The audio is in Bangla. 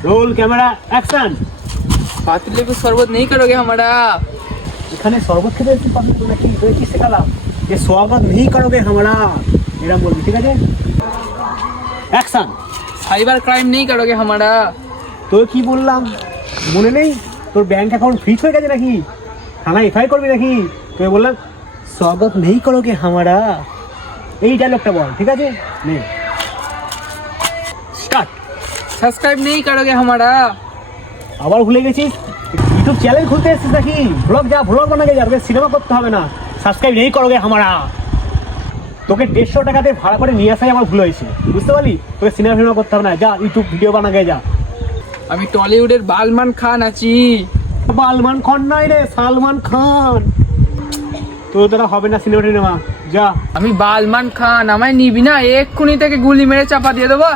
Roll camera action. पातीलेबू शरबत नहीं करोगे हमारा? এখানে শরবত খেতে এসেছি পাবলিক নাকি তুই কি শেখালাম যে স্বাগত नहीं करोगे हमारा এরকম বলবি ঠিক আছে অ্যাকশন। साइबर क्राइम नहीं करोगे हमारा? তোর কি বললাম মনে নেই? তোর ব্যাংক অ্যাকাউন্ট ফ্রিজ হয়ে গেছে নাকি? থানায় এফআইআর করবি নাকি? তুই বললাম স্বাগত नहीं करोगे हमारा এই ডায়লগটা বল ঠিক আছে নে স্টার্ট। सब्सक्राइब नहीं करोगे हमारा? আবার ভুলে গেছিস? ইউটিউব চ্যানেল খুলতে এসেছিস নাকি? ব্লগ যা ব্লগ বানাকে যাবে সিনেমা করতে হবে না। সাবস্ক্রাইব नहीं करोगे हमारा তোকে 150 টাকাতে ভাড়া করে নিয়ে আসাই আমার ভুল হয়েছে বুঝতে পারলি? তোকে সিনেমা করতে হবে না, যা ইউটিউব ভিডিও বানাকে যা। আমি টলিউডের বালমান খান আছি। সালমান খান নাই রে, সালমান খান। তোর দ্বারা হবে না সিনেমা টিনেমা, যা। আমি বালমান খান, আমায় নিবি না? এক্ষুনি থেকে গুলি মেরে চাপা দিয়ে দেবো।